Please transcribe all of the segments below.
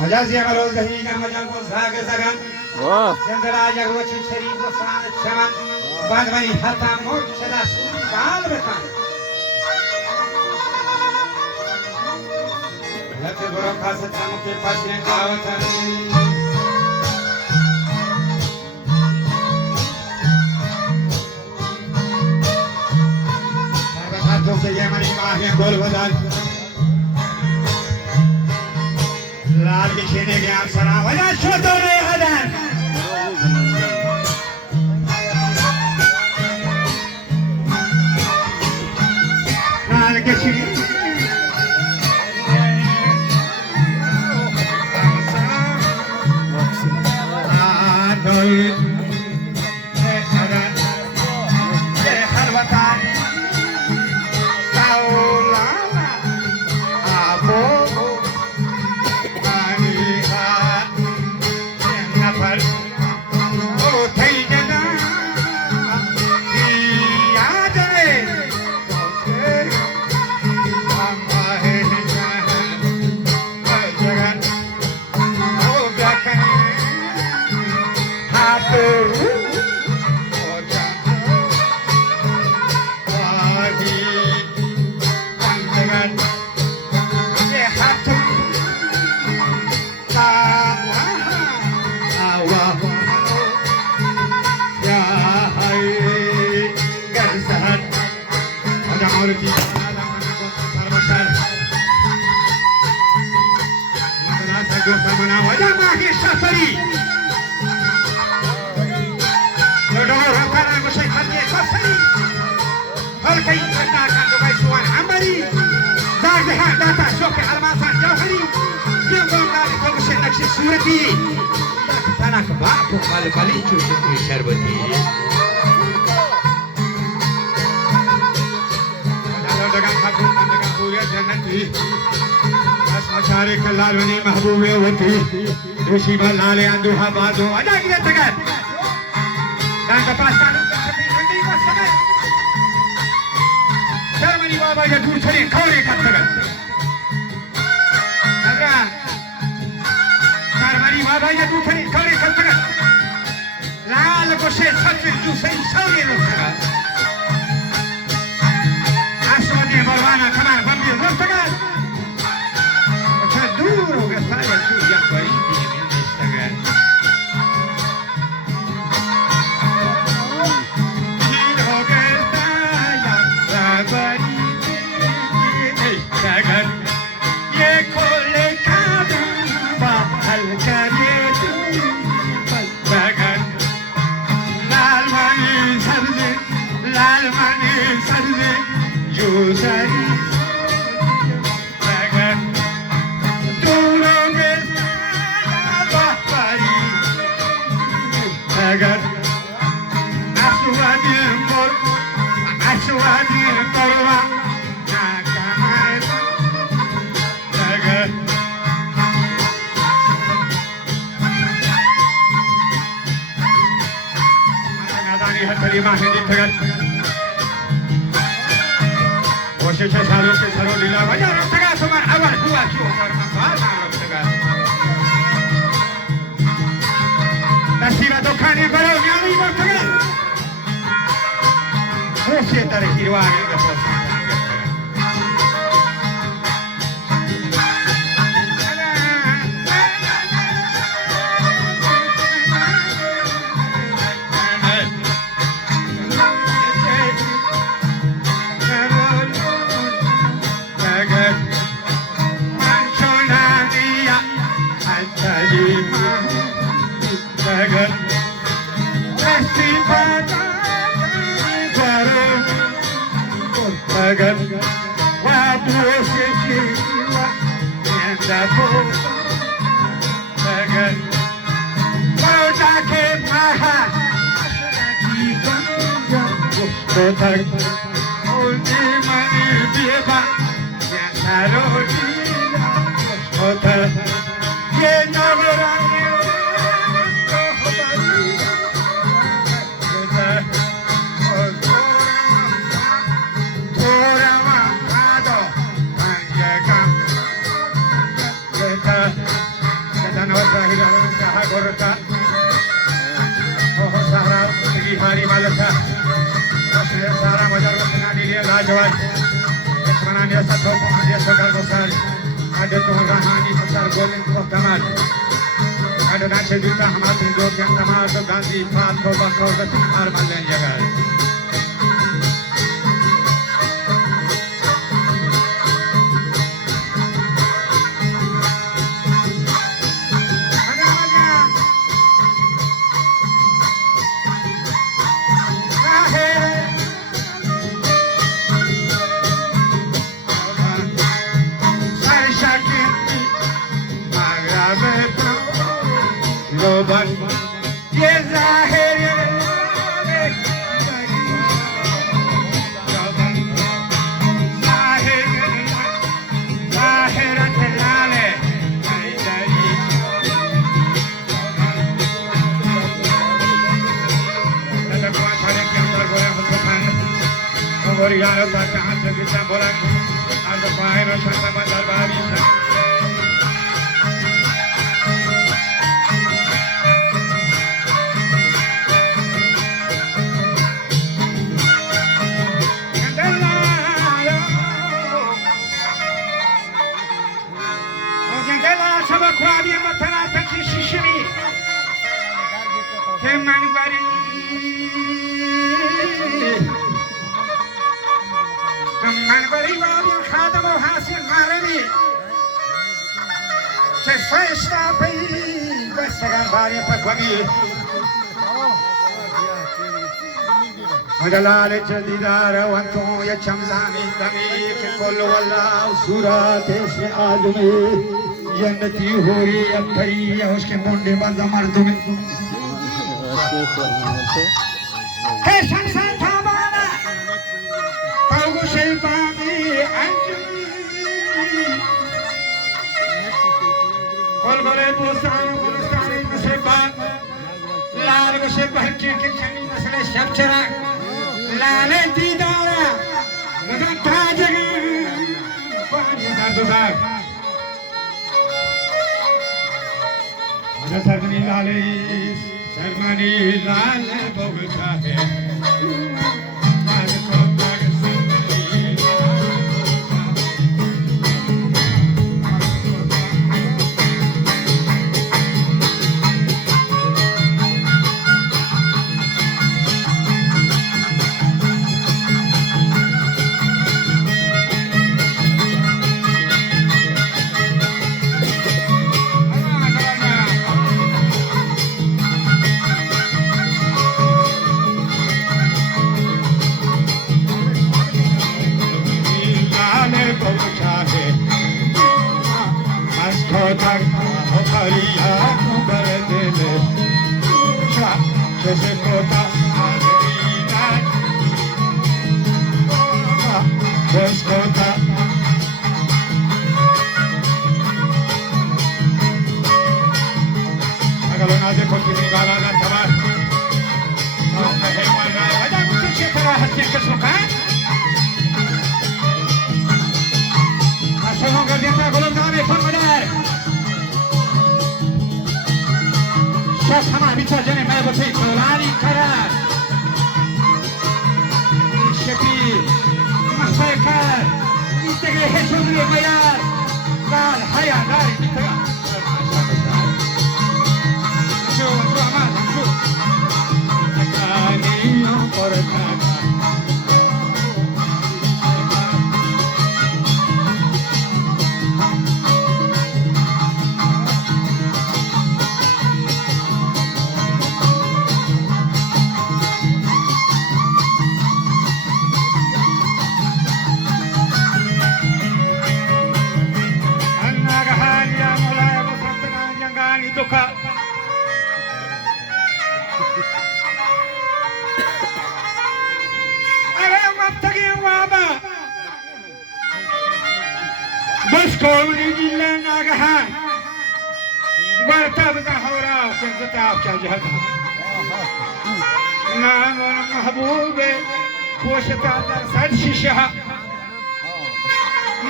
مجازي غلوز دهيقا مجانكو زاق زغن سندلا يغوشي شريف وصان الشمن بعد غني حتى موت شدا سوري بال بكان لكي برو خاصة سامكي پاشين قاوتن سربتاتو سے یمنی ماہین گول بدل لال के खेने के आप सना वजह छोटो रे हदन लाल के खेने महबूबे वती दोषी लाले अंदुहा बादो अदा गिरे तगत दान का पास कानून का छपी ठंडी को सगत शर्मनी बाबा या दूर छड़ी खौरे का तगत नगरा शर्मनी बाबा या दूर छड़ी खौरे का तगत लाल को से सच्चे जूसे सौगे रो तगत आसवादी मरवाना कमार बंदी रो तगत duro che fai a tutti acquariti in Instagram. Duro che fai a acquariti in Instagram. E con le cadute al careto Instagram. L'alma ne sarde, giusari. Imagen de pegar. Oye, ya sabes que se lo lila. Vaya, no te hagas tomar agua. Tú aquí, por favor, no te hagas. La siga tocando y para mi amigo pegar. Oye, te requiero a alguien de fuerza. जी हरी मालका रश्मि सारा मजार वसनानी लिए लाजवाब मनानी सत्तो पांडे सगल बसाल आदे तो रहानी बसाल गोविंद को कमाल आदे नाचे जूता हमारे दो के कमाल तो गांधी पात को बको तो हार मान लें जगह Oriana Sakanta Visambola and the fire of Santa Maria. مجلال جديدار وانتو يا شمزاني دمي كل والله سورات اسم آدمي جنتي هوري أبكي يا उसके मुंडे बाजा मर्दुमी हे शमशान थामाना पागु शेपामी अंजुमी कल गले बुलसाने नसेबान लाल गशे बहकी के चंगी मसले शब्चरा लाले दीदारा मदन ताजगा पानी दर्ददार मदन सरमनी लाले शर्मानी लाल बोगता है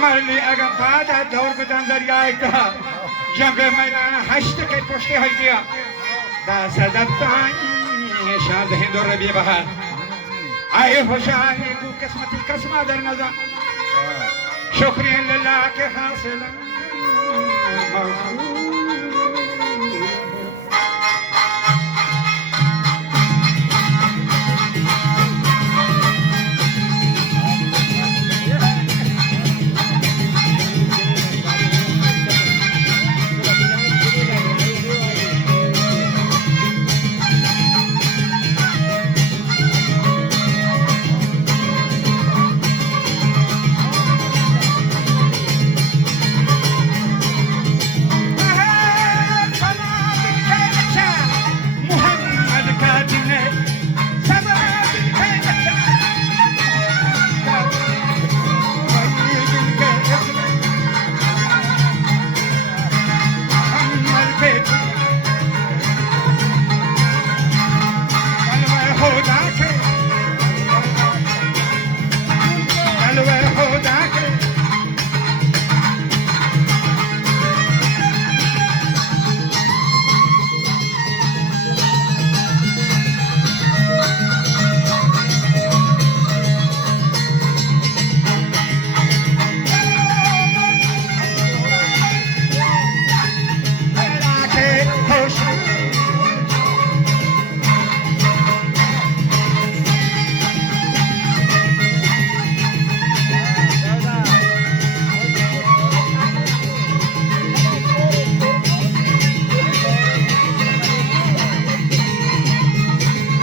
مرلی اگر بعد دور بدن دریای تا جنگ میدان هشت که پشت هایی دست دفتانی شاد هند و ربیع بهار ای خوشایی کو قسمتی قسمه در نظر شکری لله که حاصل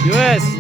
US